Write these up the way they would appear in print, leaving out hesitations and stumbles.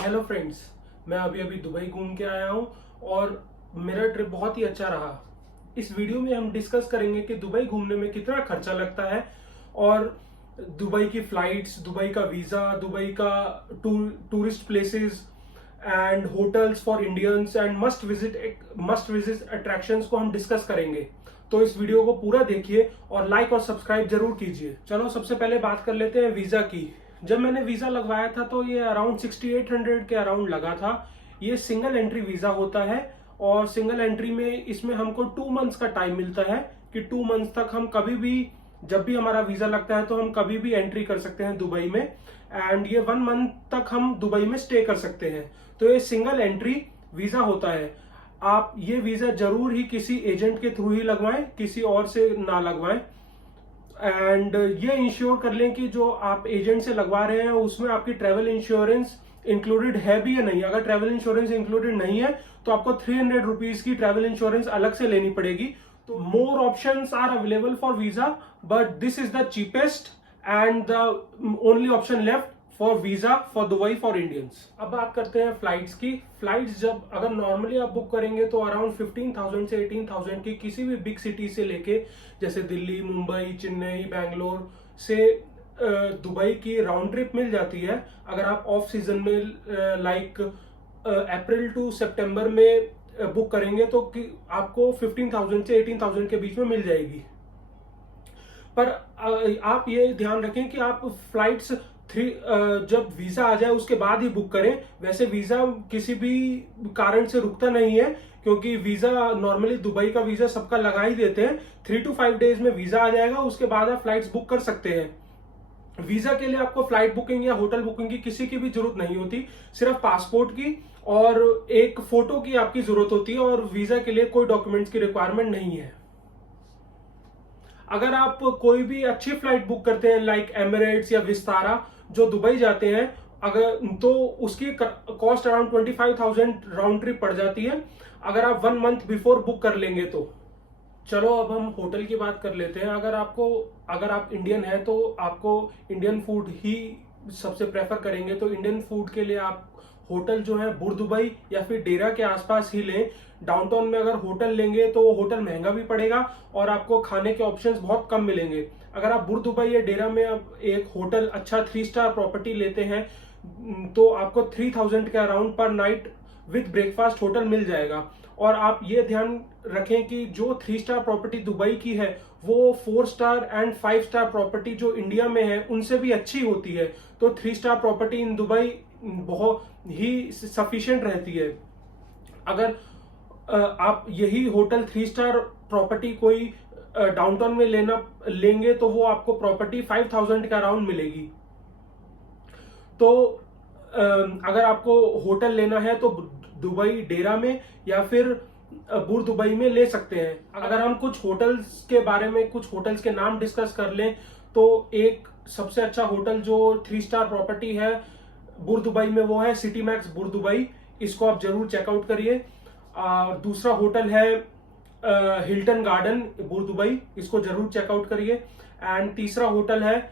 Hello friends, मैं अभी अभी दुबई घूम के आया हूँ और मेरा ट्रिप बहुत ही अच्छा रहा। इस वीडियो में हम डिस्कस करेंगे कि दुबई घूमने में कितना खर्चा लगता है और दुबई की फ्लाइट्स, दुबई का वीज़ा, दुबई का tourist places and hotels for Indians and must visit attractions को हम डिस्कस करेंगे। तो इस वीडियो को पूरा देखिए और लाइक और सब्सक्राइब जरूर कीजिए। चलो सबसे पहले बात कर लेते हैं वीज़ा की। जब मैंने वीज़ा लगवाया था तो ये अराउंड 6800 के अराउंड लगा था। ये सिंगल एंट्री वीज़ा होता है और सिंगल एंट्री में इसमें हमको 2 मंथ्स का टाइम मिलता है कि 2 मंथ्स तक हम कभी भी, जब भी हमारा वीज़ा लगता है तो हम कभी भी एंट्री कर सकते हैं दुबई में। एंड ये 1 मंथ तक हम दुबई में स्टे कर सकते हैं। तो ये सिंगल एंट्री वीज़ा होता है। आप ये वीज़ा जरूर ही किसी एजेंट के थ्रू ही लगवाएं, किसी और से ना लगवाएं। एंड ये इंश्योर कर लें कि जो आप एजेंट से लगवा रहे हैं उसमें आपकी ट्रैवल इंश्योरेंस इंक्लूडेड है भी या नहीं। अगर ट्रैवल इंश्योरेंस इंक्लूडेड नहीं है तो आपको 300 रुपीज की ट्रैवल इंश्योरेंस अलग से लेनी पड़ेगी। तो more options are available for visa, but this is the cheapest and the only option left for visa for Dubai for Indians. अब बात करते हैं फ्लाइट्स की। फ्लाइट्स जब अगर नॉर्मली आप बुक करेंगे तो अराउंड 15,000 से 18,000 की किसी भी बिग सिटी से लेके, जैसे दिल्ली, मुंबई, चेन्नई, बैंगलोर से दुबई की राउंड ट्रिप मिल जाती है। अगर आप ऑफ सीजन में लाइक अप्रैल टू सितंबर में बुक करेंगे तो आपको 15,000 से 18,000 के बीच में मिल जाएगी। पर आप ये ध्यान रखें कि आप फ्लाइट्स जब वीजा आ जाए उसके बाद ही बुक करें। वैसे वीजा किसी भी कारण से रुकता नहीं है, क्योंकि वीजा नॉर्मली दुबई का वीजा सबका लगा ही देते हैं। 3 to 5 डेज में वीजा आ जाएगा, उसके बाद आप फ्लाइट्स बुक कर सकते हैं। वीजा के लिए आपको फ्लाइट बुकिंग या होटल बुकिंग की किसी की भी जरूरत नहीं होती, सिर्फ पासपोर्ट की और एक फोटो की आपकी जरूरत होती है और वीजा के लिए कोई डॉक्यूमेंट्स की रिक्वायरमेंट नहीं है। अगर आप कोई भी अच्छी फ्लाइट बुक करते हैं लाइक एमिरेट्स या विस्तारा जो दुबई जाते हैं, अगर तो उसकी कॉस्ट अराउंड 25,000 राउंड ट्रिप पड़ जाती है अगर आप 1 मंथ बिफोर बुक कर लेंगे तो। चलो अब हम होटल की बात कर लेते हैं। अगर आप इंडियन हैं तो आपको इंडियन फूड ही सबसे प्रेफर करेंगे, तो इंडियन फूड के लिए आप होटल जो है बुर्दुबई या फिर डेरा के आसपास ही लें। डाउनटाउन में अगर होटल लेंगे तो होटल महंगा भी पड़ेगा और आपको खाने के ऑप्शंस बहुत कम मिलेंगे। अगर आप बुर्दुबई या डेरा में अब एक होटल अच्छा 3 स्टार प्रॉपर्टी लेते हैं तो आपको 3,000 के अराउंड पर नाइट विद ब्रेकफास्ट होटल मिल जाएगा। और आप ये ध्यान रखें कि जो 3 स्टार प्रॉपर्टी दुबई की है वो 4 स्टार एंड 5 स्टार प्रॉपर्टी जो इंडिया में है उनसे भी अच्छी होती है। तो 3 स्टार प्रॉपर्टी इन दुबई बहुत ही सफिशिएंट रहती है। अगर आप यही होटल 3 स्टार प्रॉपर्टी कोई डाउनटाउन में लेंगे तो वो आपको प्रॉपर्टी 5,000 के अराउंड मिलेगी। तो अगर आपको होटल लेना है तो दुबई डेरा में या फिर बुर दुबई में ले सकते हैं। अगर हम कुछ होटल्स के बारे में, कुछ होटल्स के नाम डिस्कस कर लें तो एक सबसे अच्छा होटल जो 3 स्टार प्रॉपर्टी है बुर दुबई में वो है सिटी मैक्स बुर दुबई। इसको आप जरूर चेकआउट करिए। दूसरा होटल है हिल्टन गार्डन बुर दुबई, इसको जरूर चेकआउट करिए। एंड तीसरा होटल है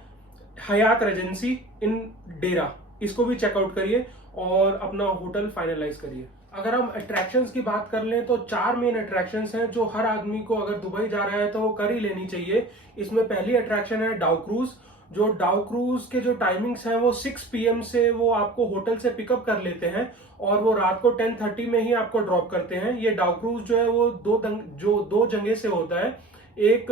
हयात रेजेंसी इन डेरा, इसको भी चेकआउट करिए और अपना होटल फाइनलाइज करिए। अगर हम अट्रैक्शंस की बात कर लें तो 4 मेन अट्रैक्शंस हैं जो हर आदमी को अगर दुबई जा रहा है तो वो कर ही लेनी चाहिए। इसमें पहली अट्रैक्शन है डाउ क्रूज। जो डाउ क्रूज के जो टाइमिंग्स हैं वो 6 PM से वो आपको होटल से पिकअप कर लेते हैं और वो रात को 10:30 में ही आपको ड्रॉप करते हैं। ये डाउ क्रूज जो है वो दो जगह से होता है। एक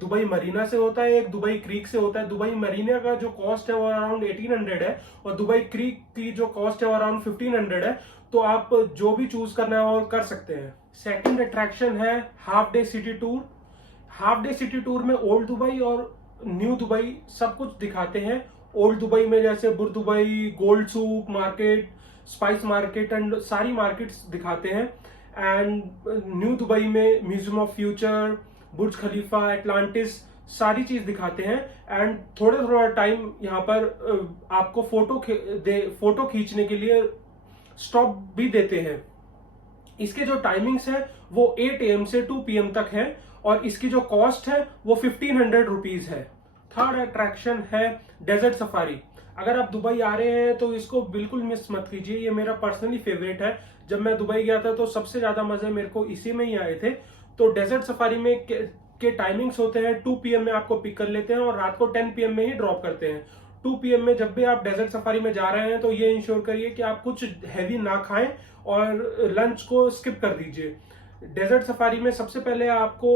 दुबई मरीना से होता है, एक दुबई क्रीक से होता है। दुबई मरीना का जो कॉस्ट है वो अराउंड 1800 है और दुबई क्रीक की जो कॉस्ट है वो अराउंड 1500 है। तो आप जो भी चूज करना है वो कर सकते हैं। सेकंड अट्रैक्शन है half day city tour. Half day city tour में ओल्ड दुबई और न्यू दुबई सब कुछ दिखाते हैं। ओल्ड दुबई में जैसे Bur Dubai, gold souk market, spice market and सारी मार्केट्स दिखाते हैं। एंड न्यू दुबई में museum of future, Burj Khalifa, Atlantis सारी चीज दिखाते हैं। एंड थोड़ा टाइम यहाँ पर आपको फोटो खींचने के लिए स्टॉप भी देते हैं। इसके जो टाइमिंग्स है वो 8 AM से 2 PM तक है और इसकी जो कॉस्ट है वो 1500 रुपीज है। थर्ड अट्रैक्शन है डेजर्ट सफारी। अगर आप दुबई आ रहे हैं तो इसको बिल्कुल मिस मत कीजिए, ये मेरा पर्सनली फेवरेट है। जब मैं दुबई गया था तो सबसे ज्यादा मजे मेरे को इसी में ही आए थे। तो डेजर्ट सफारी में के टाइमिंग्स होते हैं, 2 PM में आपको पिक कर लेते हैं और रात को 10 PM में ही ड्रॉप करते हैं। 2 PM में जब भी आप डेजर्ट सफारी में जा रहे हैं तो ये इंश्योर करिए कि आप कुछ हैवी ना खाएं और लंच को स्किप कर दीजिए। डेजर्ट सफारी में सबसे पहले आपको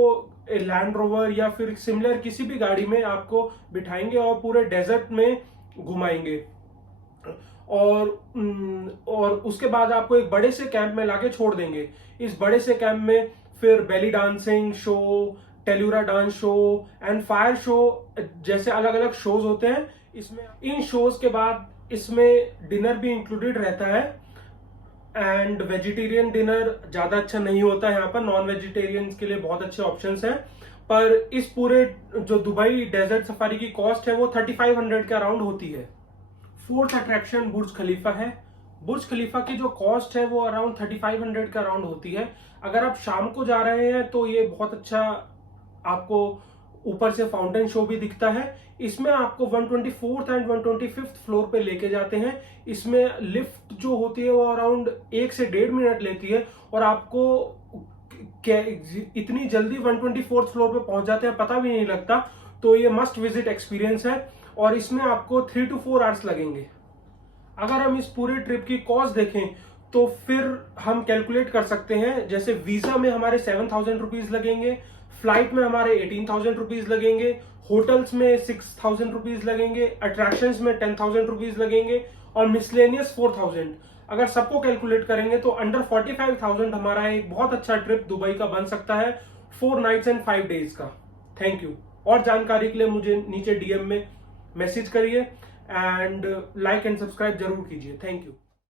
लैंड रोवर या फिर सिमिलर किसी भी गाड़ी में आपको बिठाएंगे और पूरे डेजर्ट में घुमाएंगे, और उसके बाद आपको एक बड़े से कैंप में लाके छोड़ देंगे। इस बड़े से कैंप में फिर belly dancing show, Tanoura dance show and fire show जैसे अलग अलग शोज होते हैं। इसमें इन शोज के बाद इसमें डिनर भी इंक्लूडेड रहता है, एंड वेजिटेरियन डिनर ज्यादा अच्छा नहीं होता है यहाँ पर, नॉन वेजिटेरियंस के लिए बहुत अच्छे ऑप्शंस हैं। पर इस पूरे जो दुबई डेजर्ट सफारी की कॉस्ट है वो 3500 के अराउंड होती है। फोर्थ अट्रैक्शन बुर्ज खलीफा है। बुर्ज खलीफा की जो कॉस्ट है वो अराउंड 3500 के अराउंड होती है। अगर आप शाम को जा रहे हैं तो ये बहुत अच्छा, आपको ऊपर से फाउंटेन शो भी दिखता है। इसमें आपको 124th एंड 125th फ्लोर पे लेके जाते हैं। इसमें लिफ्ट जो होती है वो अराउंड 1 से 1.5 मिनट लेती है और आपको इतनी जल्दी 124th फ्लोर पे पहुंच जाते हैं पता भी नहीं लगता। तो ये मस्ट विजिट एक्सपीरियंस है और इसमें आपको 3 to 4 आवर्स लगेंगे। अगर हम इस पूरे ट्रिप की कॉस्ट देखें तो फिर हम कैलकुलेट कर सकते हैं। जैसे वीजा में हमारे 7000 रुपीज लगेंगे, फ्लाइट में हमारे 18,000 रुपीज लगेंगे, होटल्स में 6,000 रुपीज लगेंगे, अट्रैक्शंस में 10,000 रुपीज लगेंगे और मिसलेनियस 4,000। अगर सबको कैलकुलेट करेंगे तो अंडर 45,000 हमारा एक बहुत अच्छा ट्रिप दुबई का बन सकता है, 4 नाइट्स एंड 5 डेज का। Thank you. और जानकारी के लिए मुझे नीचे DM में मैसेज करिए एंड लाइक एंड सब्सक्राइब जरूर कीजिए। Thank you.